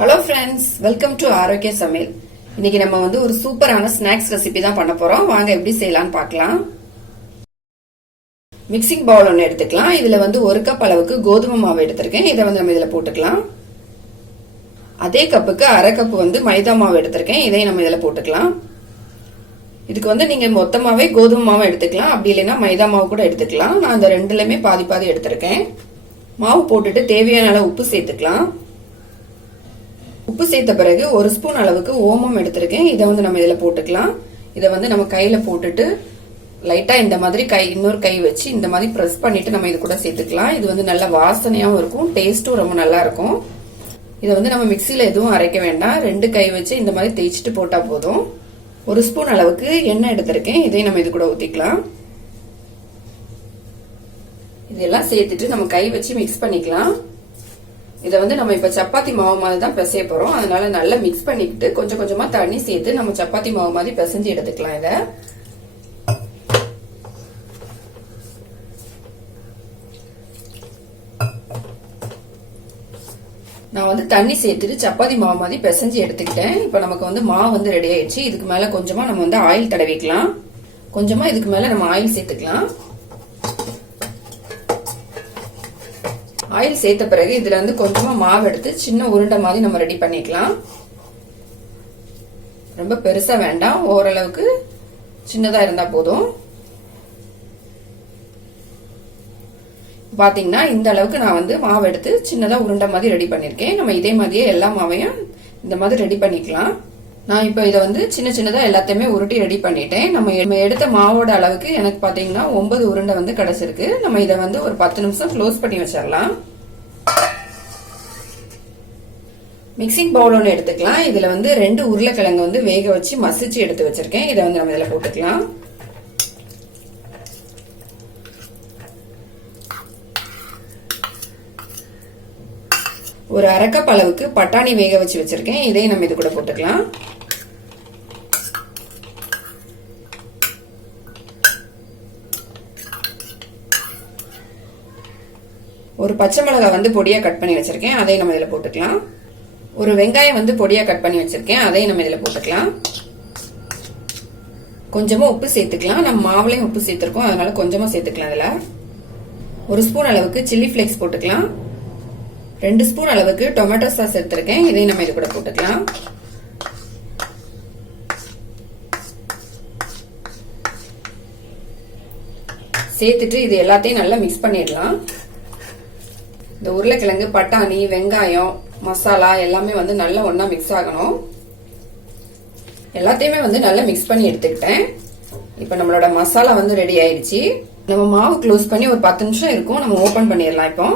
Hello friends, welcome to ஆரோக்கிய சமையல். இன்னைக்கு நம்ம ஒரு சூப்பரான ஸ்நாக்ஸ் ரெசிபி தான் பண்ண போறோம். வாங்க எப்படி செய்யலாம்னு பார்க்கலாம். மிக்சிங் பவுல் ஒன்று எடுத்துக்கலாம். இதுல 1 கப் அளவுக்கு கோதுமை மாவு எடுத்திருக்கேன். இதை நம்ம இதுல போட்டுக்கலாம். அதே கப்புக்கு அரை கப் மைதா மாவு எடுத்திருக்கேன். இதையும் நம்ம இதுல போட்டுக்கலாம். இதுக்கு நீங்க மொத்தமாவே கோதுமை மாவு எடுத்துக்கலாம். அப்படி இல்லைன்னா மைதா மாவு கூட எடுத்துக்கலாம். நான் அந்த ரெண்டுலயுமே பாதி பாதி எடுத்திருக்கேன். மாவு போட்டுட்டு தேவையான அளவு உப்பு சேர்த்துக்கலாம். உப்பு சேர்த்த பிறகு 1 ஸ்பூன் அளவுக்கு ஓமம் எடுத்திருக்கேன். இதை நம்ம இதுல போட்டுக்கலாம். இதை நம்ம கையில போட்டுட்டு லைட்டா இந்த மாதிரி இன்னொரு கை வச்சு இந்த மாதிரி பிரஸ் பண்ணிட்டு நம்ம இது கூட சேர்த்துக்கலாம். இது நல்ல வாசனையாவும் இருக்கும், டேஸ்டும் ரொம்ப நல்லா இருக்கும். இதை நம்ம மிக்சியில எதுவும் அரைக்க வேண்டாம். 2 கை வச்சு இந்த மாதிரி தேய்ச்சிட்டு போட்டா போதும். 1 ஸ்பூன் அளவுக்கு எண்ணெய் எடுத்திருக்கேன். இதையும் நம்ம இது கூட ஊத்திக்கலாம். இதெல்லாம் சேர்த்துட்டு நம்ம கை வச்சு மிக்ஸ் பண்ணிக்கலாம். இதை நம்ம இப்ப சப்பாத்தி மாவு மாதிரி தான் பிசைய போறோம். அதனால நல்லா மிக்ஸ் பண்ணிக்கிட்டு கொஞ்சம் கொஞ்சமா தண்ணி சேர்த்து நம்ம சப்பாத்தி மாவு மாதிரி பிசைஞ்சு எடுத்துக்கலாம். இதை நான் தண்ணி சேர்த்துட்டு சப்பாத்தி மாவு மாதிரி பிசைஞ்சு எடுத்துக்கிட்டேன். இப்ப நமக்கு மாவு ரெடி ஆயிடுச்சு. இதுக்கு மேல கொஞ்சமா நம்ம ஆயில் தடவிக்கலாம். கொஞ்சமா இதுக்கு மேல நம்ம ஆயில் சேர்த்துக்கலாம். ஆயில் சேர்த்த பிறகு இதுல கொஞ்சமா மாவு எடுத்து சின்ன உருண்டை மாதிரி நம்ம ரெடி பண்ணிக்கலாம். ரொம்ப பெருசா வேண்டாம், ஓரளவுக்கு சின்னதா இருந்தா போதும். பாத்தீங்கன்னா இந்த அளவுக்கு நான் மாவு எடுத்து சின்னதா உருண்டை மாதிரி ரெடி பண்ணிருக்கேன். நம்ம இதே மாதிரியே எல்லா மாவையும் இந்த மாதிரி ரெடி பண்ணிக்கலாம். நான் இப்ப இதை சின்ன சின்னதா எல்லாத்தையுமே உருட்டி ரெடி பண்ணிட்டேன். நம்ம எடுத்த மாவோட அளவுக்கு எனக்கு பாத்தீங்கன்னா 9 உருண்டை கிடைச்சிருக்கு. நம்ம இதை ஒரு 10 நிமிஷம் க்ளோஸ் பண்ணி வச்சிடலாம். மிக்சிங் பவுல் ஒன்று எடுத்துக்கலாம். இதுல 2 உருளைக்கிழங்கு வேக வச்சு மசிச்சு எடுத்து வச்சிருக்கேன். இதை நம்ம இதுல போட்டுக்கலாம். ஒரு அரை கப் அளவுக்கு பட்டாணி வேக வச்சு வச்சிருக்கேன். இதையும் நம்ம இது கூட போட்டுக்கலாம். ஒரு பச்சை மிளகாய் பொடியா கட் பண்ணி வச்சிருக்கேன். அதையும் நம்ம இதுல போட்டுக்கலாம். ஒரு வெங்காயம் பொடியா கட் பண்ணி வச்சிருக்கேன். அதையும் நம்ம இதுல போட்டுக்கலாம். கொஞ்சமா உப்பு சேர்த்துக்கலாம். நம்ம மாவுலயும் உப்பு சேர்த்திருக்கோம், அதனால கொஞ்சமா சேர்த்துக்கலாம். இதுல 1 ஸ்பூன் அளவுக்கு சில்லி பிளேக்ஸ் போட்டுக்கலாம். 2 ஸ்பூன் அளவுக்கு டொமேட்டோ சாஸ் எடுத்திருக்கேன். இதையும் நம்ம இது கூட போட்டுக்கலாம். சேர்த்துட்டு இது எல்லாத்தையும் நல்லா மிக்ஸ் பண்ணிடலாம். இந்த உருளைக்கிழங்கு, பட்டாணி, வெங்காயம், மசாலா எல்லாமே நல்லா ஒன்னா மிக்ஸ் ஆகணும். எல்லாத்தையுமே நல்லா மிக்ஸ் பண்ணி எடுத்துக்கிட்டேன். இப்ப நம்மளோட மசாலா ரெடி ஆயிடுச்சு. நம்ம மாவு க்ளோஸ் பண்ணி ஒரு 10 நிமிஷம் இருக்கும். நம்ம ஓபன் பண்ணிடலாம். இப்போ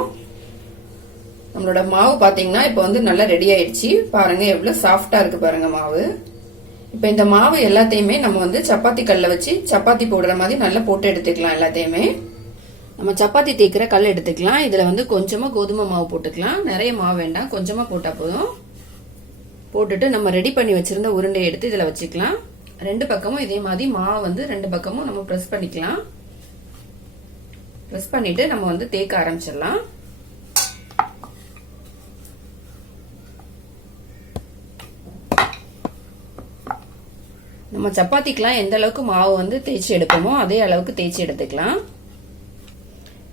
நம்மளோட மாவு பாத்தீங்கன்னா இப்ப நல்லா ரெடி ஆயிடுச்சு. பாருங்க எவ்வளவு சாஃப்டா இருக்கு பாருங்க மாவு. இப்ப இந்த மாவு எல்லாத்தையுமே நம்ம சப்பாத்தி கல்ல வச்சு சப்பாத்தி போடுற மாதிரி நல்லா போட்டு எடுத்துக்கலாம். எல்லாத்தையுமே நம்ம சப்பாத்தி தேய்க்கிற கல் எடுத்துக்கலாம். இதுல கொஞ்சமா கோதுமை மாவு போட்டுக்கலாம். நிறைய மாவு வேண்டாம், கொஞ்சமா போட்டா போதும். போட்டுட்டு நம்ம ரெடி பண்ணி வச்சிருந்த உருண்டையை எடுத்து இதுல வச்சுக்கலாம். 2 பக்கமும் இதே மாதிரி மாவு 2 பக்கமும் நம்ம பிரஸ் பண்ணிக்கலாம். பிரஸ் பண்ணிட்டு நம்ம தேய்க்க ஆரம்பிச்சிடலாம். நம்ம சப்பாத்திக்கெல்லாம் எந்த அளவுக்கு மாவு தேய்ச்சி எடுப்போமோ அதே அளவுக்கு தேய்ச்சி எடுத்துக்கலாம்.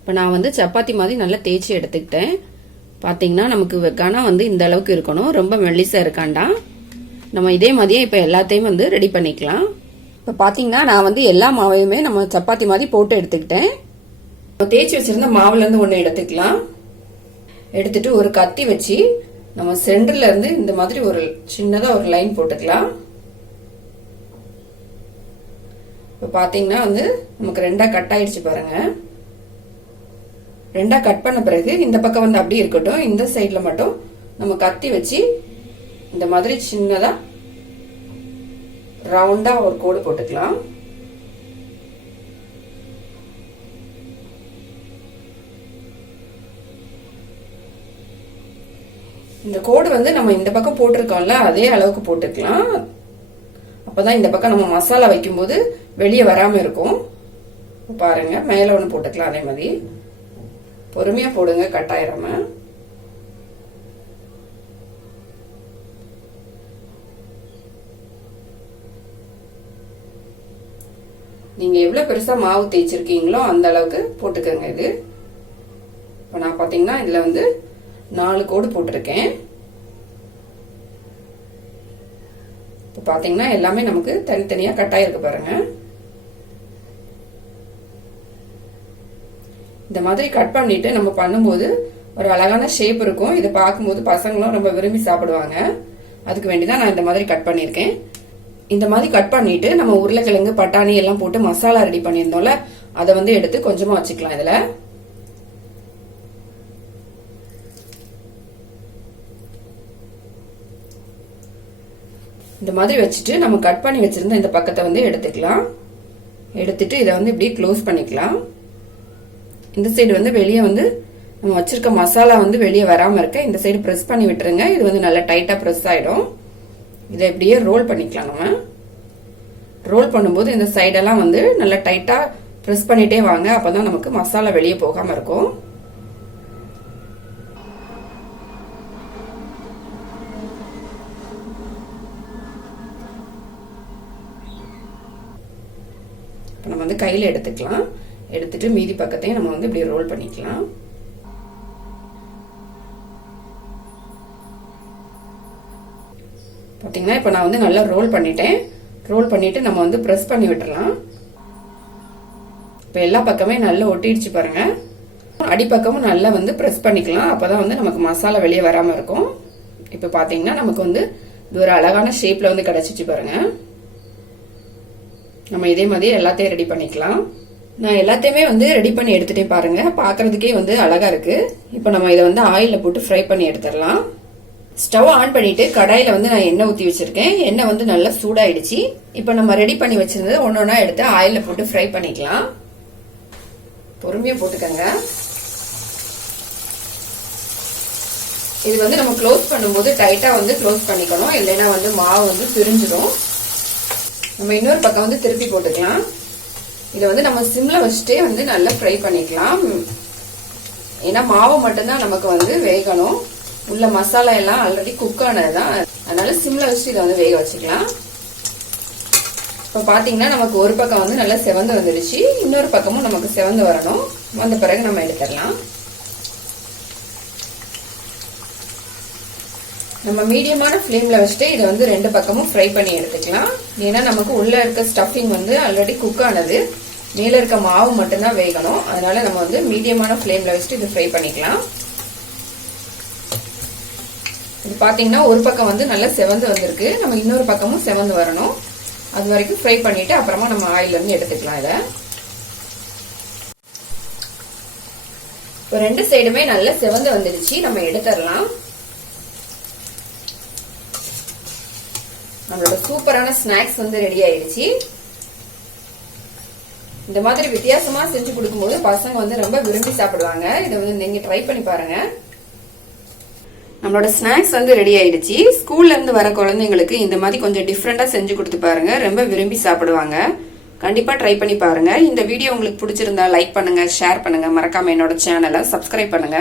இப்ப நான் சப்பாத்தி மாதிரி நல்லா தேய்ச்சி எடுத்துக்கிட்டேன். பாத்தீங்கன்னா நமக்கு கனம் இந்த அளவுக்கு இருக்கணும், ரொம்ப மெல்லிசா இருக்காண்டா. நம்ம இதே மாதிரியே இப்ப எல்லாத்தையும் ரெடி பண்ணிக்கலாம். இப்ப பாத்தீங்கன்னா நான் எல்லா மாவையுமே நம்ம சப்பாத்தி மாதிரி போட்டு எடுத்துக்கிட்டேன். தேய்ச்சி வச்சிருந்த மாவுல இருந்து ஒண்ணு எடுத்துக்கலாம். எடுத்துட்டு ஒரு கத்தி வச்சு நம்ம சென்டர்ல இருந்து இந்த மாதிரி ஒரு சின்னதா ஒரு லைன் போட்டுக்கலாம். இப்ப பாத்தீங்கன்னா நமக்கு 2ஆ கட் ஆயிடுச்சு பாருங்க. 2ஆ கட் பண்ண பிறகு இந்த பக்கம் அப்படியே இருக்கட்டும். இந்த சைட்ல மட்டும் நம்ம கத்தி வச்சு இந்த மாதிரி சின்னதா ரவுண்டா ஒரு கோடு போட்டுக்கலாம். இந்த கோடு நம்ம இந்த பக்கம் போட்டிருக்கோம்ல அதே அளவுக்கு போட்டுக்கலாம். அப்பதான் இந்த பக்கம் நம்ம மசாலா வைக்கும் போது வெளியே வராம இருக்கும். பாருங்க மேல ஒண்ணு போட்டுக்கலாம். அதே மாதிரி பொறுமையா போடுங்க, கட்டாயிராம. நீங்க எவ்வளவு பெருசா மாவு தேய்ச்சிருக்கீங்களோ அந்த அளவுக்கு போட்டுக்கோங்க. இது இப்ப நான் பாத்தீங்கன்னா இதுல வந்து 4 கோடு போட்டிருக்கேன். இப்ப பாத்தீங்கன்னா எல்லாமே நமக்கு தனித்தனியா கட் ஆயிருக்கு பாருங்க. இந்த மாதிரி கட் பண்ணிட்டு நம்ம பண்ணும்போது ஒரு அழகான ஷேப் இருக்கும். இதை பார்க்கும்போது பசங்களும் ரொம்ப விரும்பி சாப்பிடுவாங்க. அதுக்கு வேண்டிதான் நான் இந்த மாதிரி கட் பண்ணிருக்கேன். இந்த மாதிரி கட் பண்ணிட்டு நம்ம உருளைக்கிழங்கு பட்டாணி எல்லாம் போட்டு மசாலா ரெடி பண்ணியிருந்தோம்ல, அதை வந்து எடுத்து கொஞ்சமா வச்சுக்கலாம். இதுல இந்த மாதிரி வச்சுட்டு நம்ம கட் பண்ணி வச்சிருந்த இந்த பக்கத்தை வந்து எடுத்துக்கலாம். எடுத்துட்டு இதை வந்து இப்படி க்ளோஸ் பண்ணிக்கலாம். இந்த சைடு வந்து வெளியே வந்து நம்ம வச்சிருக்க மசாலா வந்து வெளியே வராம இருக்க இந்த சைடு பிரஸ் பண்ணி விட்டுருங்க. இது வந்து நல்லா டைட்டா பிரஸ் ஆயிடும். இதை இப்படியே ரோல் பண்ணிக்கலாம். நம்ம ரோல் பண்ணும்போது இந்த சைடெல்லாம் வந்து நல்லா டைட்டா பிரஸ் பண்ணிட்டே வாங்க. அப்பதான் நமக்கு மசாலா வெளியே போகாம இருக்கும். இப்ப நம்ம வந்து கையில எடுத்துக்கலாம். எடுத்துட்டு மீதி பக்கத்தையும் நம்ம வந்து இப்படி ரோல் பண்ணிக்கலாம். பாத்தீங்கன்னா இப்ப நான் வந்து நல்லா ரோல் பண்ணிட்டேன். ரோல் பண்ணிட்டு நம்ம வந்து பிரஸ் பண்ணி விட்டுறலாம். இப்ப எல்லா பக்கமே நல்லா ஒட்டிடுச்சு பாருங்க. அடிப்பக்கமும் நல்லா வந்து பிரஸ் பண்ணிக்கலாம். அப்பதான் வந்து நமக்கு மசாலா வெளியே வராம இருக்கும். இப்ப பாத்தீங்கன்னா நமக்கு வந்து இது ஒரு அழகான ஷேப்ல வந்து கிடைச்சிச்சு பாருங்க. நம்ம இதே மாதிரி எல்லாத்தையும் ரெடி பண்ணிக்கலாம். நான் எல்லாத்தையுமே வந்து ரெடி பண்ணி எடுத்துட்டே பாருங்க. பாக்குறதுக்கே வந்து அழகா இருக்கு. இப்ப நம்ம இதை வந்து ஆயில்ல போட்டு ஃப்ரை பண்ணி எடுத்துடலாம். ஸ்டவ் ஆன் பண்ணிட்டு கடாயில வந்து நான் எண்ணெய் ஊத்தி வச்சிருக்கேன். எண்ணெய் வந்து நல்லா சூடாயிடுச்சு. இப்ப நம்ம ரெடி பண்ணி வச்சிருந்தது ஒன்னொன்னா எடுத்து ஆயில்ல போட்டு ஃப்ரை பண்ணிக்கலாம். பொறுமையா போட்டுக்கங்க. இது வந்து நம்ம க்ளோஸ் பண்ணும்போது டைட்டா வந்து க்ளோஸ் பண்ணிக்கணும். இல்லைன்னா வந்து மாவு வந்து பிரிஞ்சிடும். நம்ம இன்னொரு பக்கம் வந்து திருப்பி போட்டுக்கலாம். இதை வந்து நம்ம சிம்ல வச்சுட்டே வந்து நல்லா ஃப்ரை பண்ணிக்கலாம். ஏன்னா மாவு மட்டும்தான் நமக்கு வந்து வேகணும். உள்ள மசாலா எல்லாம் ஆல்ரெடி குக் ஆனதுதான். அதனால சிம்ல வச்சு இதை வந்து வேக வச்சுக்கலாம். இப்ப பாத்தீங்கன்னா நமக்கு ஒரு பக்கம் வந்து நல்லா செவந்து வந்துடுச்சு. இன்னொரு பக்கமும் நமக்கு செவந்து வரணும். வந்த பிறகு நம்ம எடுத்துடலாம். நம்ம மீடியமான ஃப்ளேம்ல வச்சுட்டு இதை வந்து 2 பக்கமும் ஃப்ரை பண்ணி எடுத்துக்கலாம். ஏன்னா நமக்கு உள்ள இருக்க ஸ்டஃபிங் வந்து ஆல்ரெடி குக் ஆனது. மேல இருக்க மாவு மட்டும்தான் வேகணும். அதனால நம்ம வந்து மீடியமான ஃப்ளேம்ல வச்சுட்டு இதை ஃப்ரை பண்ணிக்கலாம். இது பாத்தீங்கன்னா ஒரு பக்கம் வந்து நல்லா செவந்து வந்திருக்கு. நம்ம இன்னொரு பக்கமும் செவந்து வரணும். அது வரைக்கும் ஃப்ரை பண்ணிட்டு அப்புறமா நம்ம ஆயில இருந்து எடுத்துக்கலாம். இதை இப்போ 2 சைடுமே நல்லா செவந்து வந்துடுச்சு. நம்ம எடுத்துடலாம். நம்மளோட சூப்பரான ஸ்நாக்ஸ் வந்து ரெடி ஆயிடுச்சு. இந்த மாதிரி வித்தியாசமா செஞ்சு கொடுக்கும்போது பசங்க வந்து ரொம்ப விரும்பி சாப்பிடுவாங்க. இதை வந்து நீங்க ட்ரை பண்ணி பாருங்க. நம்மளோட ஸ்நாக்ஸ் வந்து ரெடி ஆயிடுச்சு. ஸ்கூல்ல இருந்து வர குழந்தைங்களுக்கு இந்த மாதிரி கொஞ்சம் டிஃப்ரெண்டா செஞ்சு கொடுத்து பாருங்க. ரொம்ப விரும்பி சாப்பிடுவாங்க. கண்டிப்பா ட்ரை பண்ணி பாருங்க. இந்த வீடியோ உங்களுக்கு பிடிச்சிருந்தா லைக் பண்ணுங்க, ஷேர் பண்ணுங்க. மறக்காம என்னோட சேனலை சப்ஸ்கிரைப் பண்ணுங்க.